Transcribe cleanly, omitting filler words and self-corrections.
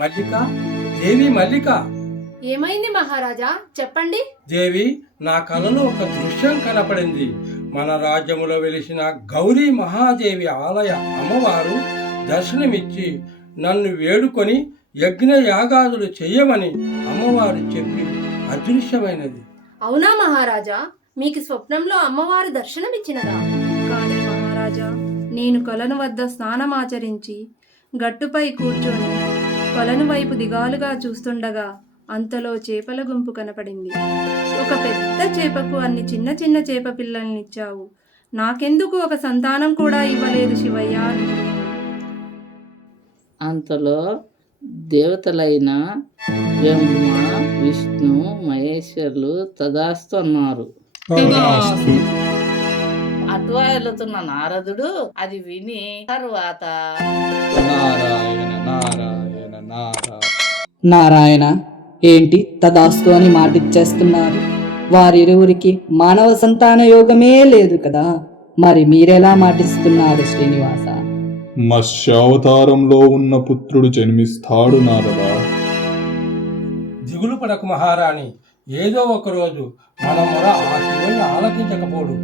మల్లిక, దేవి మల్లిక. ఏమైంది మహారాజా, చెప్పండి. దేవి, నా కలలో ఒక దృశ్యం కనపడింది. మన రాజ్యములో వెలిసిన గౌరీ మహాదేవి ఆలయ అమ్మవారు దర్శనమిచ్చి నన్ను వేడుకొని యజ్ఞ యాగాదులు చెయ్యమని అమ్మవారు చెప్పి అదృశ్యమైనది. అవునా మహారాజా, మీకు స్వప్నంలో అమ్మవారు దర్శనమిచ్చినదా? కానీ మహారాజా, నేను కొలను వద్ద స్నానమాచరించి గట్టుపై కూర్చొని కొలను వైపు దిగాలుగా చూస్తుండగా అంతలో చేపల గుంపు కనపడింది. ఒక పెద్ద చేపకు అన్ని చిన్న చిన్న చేప పిల్లల్నిచ్చావు, నాకెందుకు ఒక సంతానం కూడా ఇవ్వలేదు శివయ్య? అంతలో దేవతలైన బ్రహ్మ, విష్ణు, మహేశ్వరులు తదాస్తు అన్నారు. అటు వెళుతున్న నారదుడు అది విని తరువాత నారాయణ నారాయణ నారాయణ. నారాయణ, ఏంటి తదాస్తు అని మాటిచ్చేస్తున్నారు? వారిరువురికి మానవ సంతాన యోగమే లేదు కదా, మరి మీరెలా మాటిస్తున్నారు శ్రీనివాస? మత్స్యావతారంలో ఉన్న పుత్రుడు జన్మిస్తాడు నారదా. దిగులు పడకు మహారాణి, ఏదో ఒక రోజు మన మొర ఆ శివుని ఆలకించకపోడు.